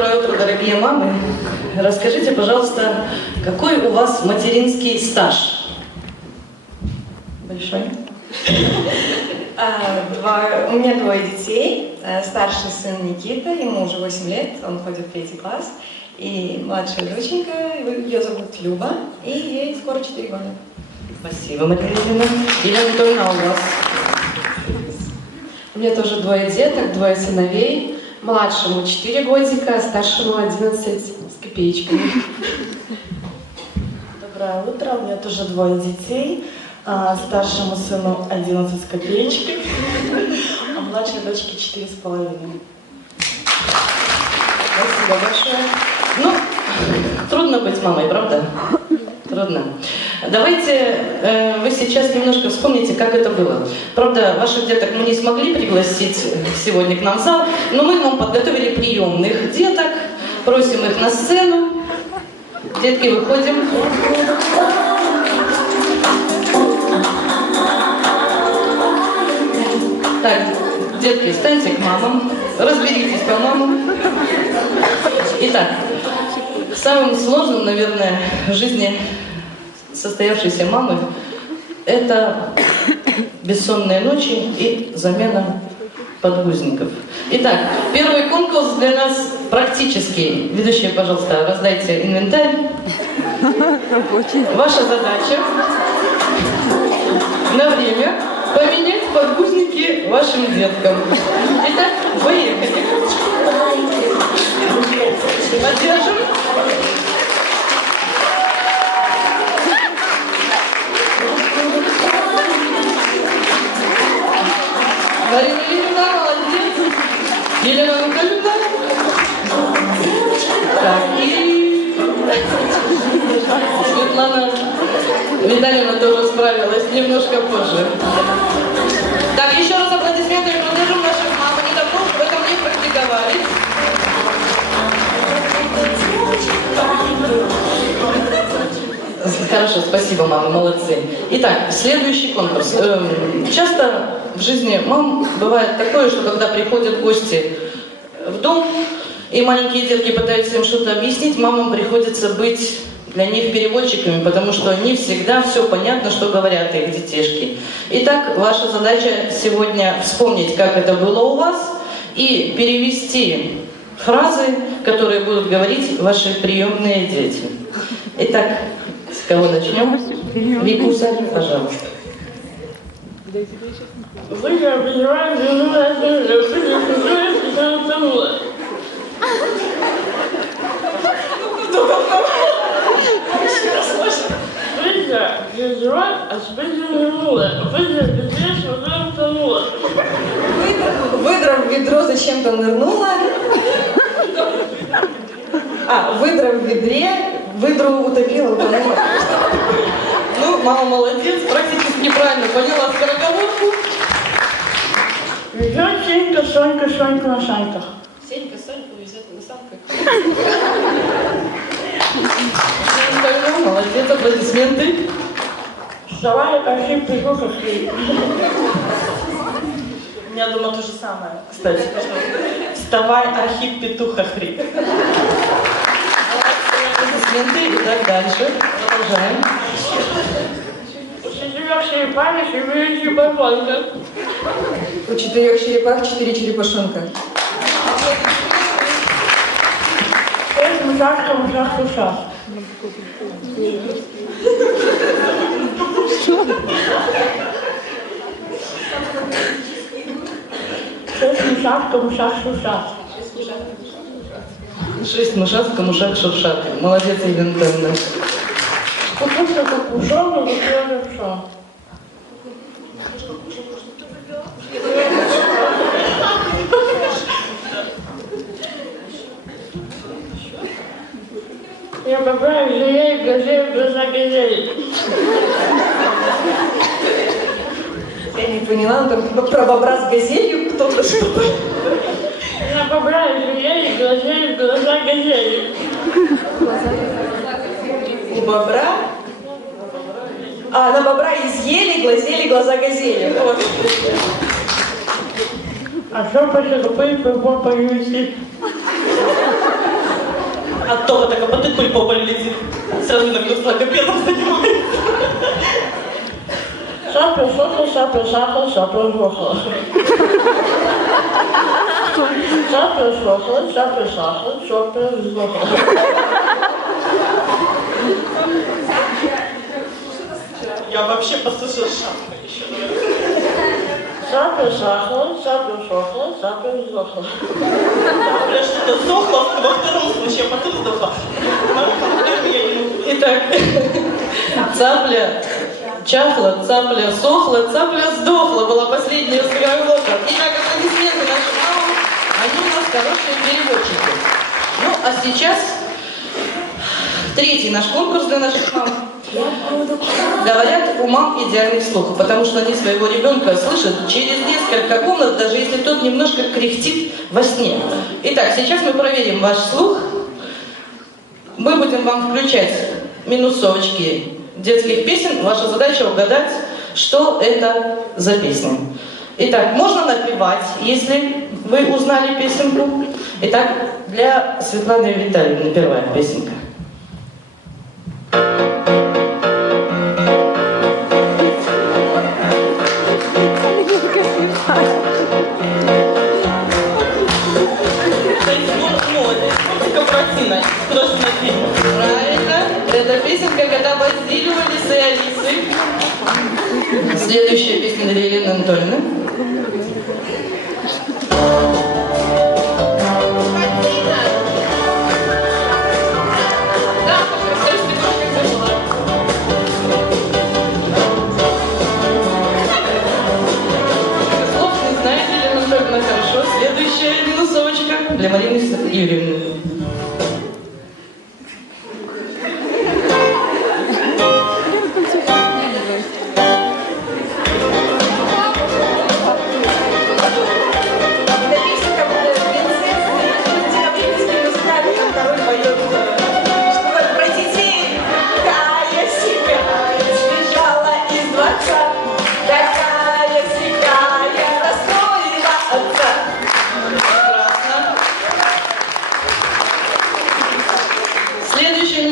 Доброе утро, дорогие мамы. Расскажите, пожалуйста, какой у вас материнский стаж? Большой? А, два- у меня двое детей. Э, Старший сын Никита, ему уже 8 лет, он ходит в третий класс. И младшая доченька, ее зовут Люба, и ей скоро 4 года. Спасибо, Мария Ильина. Елена Анатольевна, а у вас? У меня тоже двое деток, двое сыновей. Младшему 4 годика, старшему 11 с копеечками. Доброе утро, у меня тоже двое детей. А, Старшему сыну 11 с копеечкой, а младшей дочке 4 с половиной. Спасибо большое. Ну, трудно быть мамой, правда? Трудно. Давайте э, вы сейчас немножко вспомните, как это было. Правда, ваших деток мы не смогли пригласить сегодня к нам в зал, но мы вам подготовили приемных деток. Просим их на сцену. Детки, выходим. Так, детки, встаньте к мамам, разберитесь по мамам. Итак, самым сложным, наверное, в жизни состоявшейся мамы это бессонные ночи и замена подгузников. Итак, первый конкурс для нас практический. Ведущие, пожалуйста, раздайте инвентарь. Ваша задача на время поменять подгузники вашим деткам. Итак, поехали. Поддержим. Елена Анатольевна. Так, и Светлана Витальевна тоже справилась немножко позже. Хорошо, спасибо, мама, молодцы. Итак, следующий конкурс. Эм, Часто в жизни мам бывает такое, что когда приходят гости в дом, и маленькие детки пытаются им что-то объяснить, мамам приходится быть для них переводчиками, потому что не всегда все понятно, что говорят их детишки. Итак, ваша задача сегодня вспомнить, как это было у вас, и перевести фразы, которые будут говорить ваши приемные дети. Итак, кого начнем? Викуся, пожалуйста. Вы же объявляете, вы же объявляете, что а вернула. Вы же объявляете, что она утонула. Выдрав в ведро зачем-то нырнула. А, выдрав в ведре, выдру утопила, утонула. Ну, мама молодец, практически правильно поняла скороговорку. Везет Сенька, Сонька, Сонька на санках. Сенька, Саньку везет на санках. Молодец, аплодисменты. Вставай, Архип, петуха, хлеб. У меня дома то же самое, кстати. Вставай, Архип, петуха, хрип. Аплодисменты. Итак, дальше. Продолжаем. У четырех черепахи четыре черепахонка. У четырех черепах четыре черепашонка. Шесть мышашка, мышашка, ушах. Шесть мышашка, мышашка, ушах. Шесть мышат в камушах шуршат. Молодец, Анатольевна. Кукушка, кукушонка, кукушка, кукушонка. Я поправил жалею, газель, глаза газели. Я не поняла, ну там про бобра с газелью кто-то что-то. Я поправил жалею, газель, глаза газели. У бобра. А, на бобра изъели, глазели, глаза газели. Вот. А что после купить прибор по USC? От топота копоты пыль по полу летит. Сразу на минус логопедом занимает. Шапля, шапля, шапля, шапля, шапля, шапля. Шапля, шапля, шапля, шапля. Я вообще послушал шапка еще. Шапля, шапля, шапля, шапля, шапля, шапля. Бля, что-то сдохла во втором случае, а потом могу. Итак, цапля чахла, цапля сохла, цапля сдохла была последняя нашим мамам, они у нас хорошие переводчики. Ну, а сейчас третий наш конкурс для наших мам. Говорят, у мам идеальный слух, потому что они своего ребенка слышат через несколько комнат, даже если тот немножко кряхтит во сне. Итак, сейчас мы проверим ваш слух. Мы будем вам включать минусовочки детских песен. Ваша задача угадать, что это за песня. Итак, можно напевать, если вы узнали песенку. Итак, для Светланы Витальевны первая песенка. То есть, ну, ну,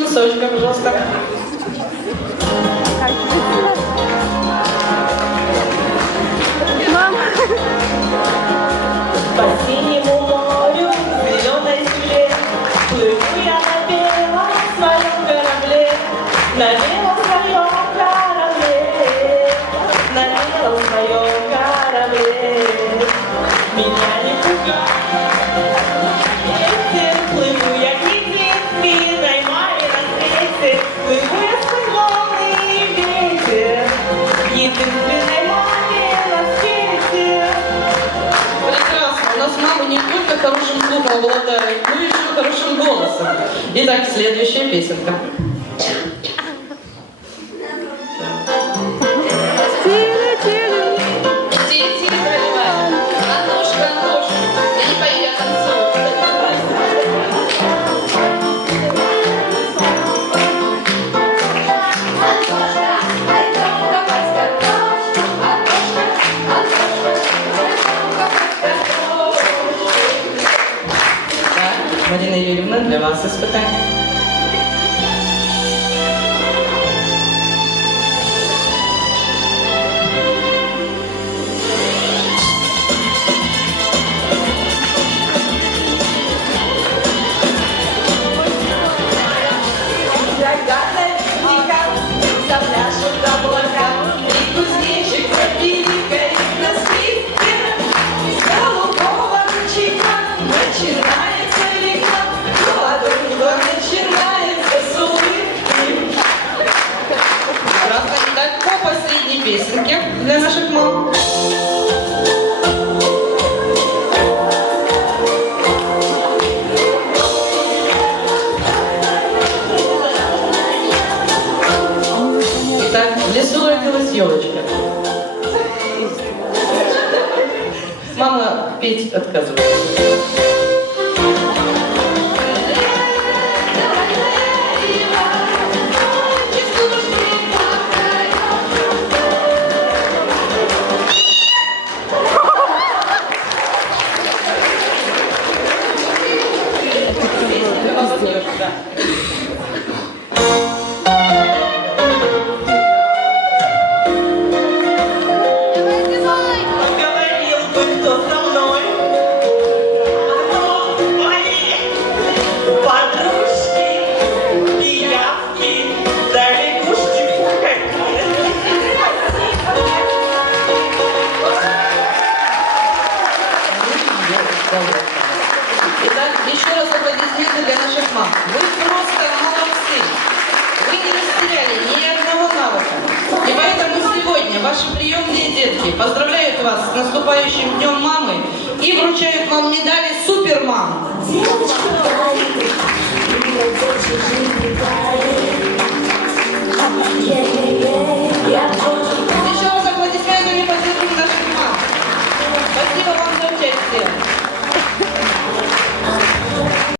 Минусовочка, пожалуйста. По синему морю, зеленой земле, Плыву я на белом своем корабле, На белом своем корабле, На белом своем корабле. Меня не пугает обладают, но и еще хорошим голосом. Итак, следующая песенка. Юрьевна, для вас елочка. Мама петь отказывается. поздравляют вас с наступающим Днем Мамы и вручают вам медали «Супермам». Девочка,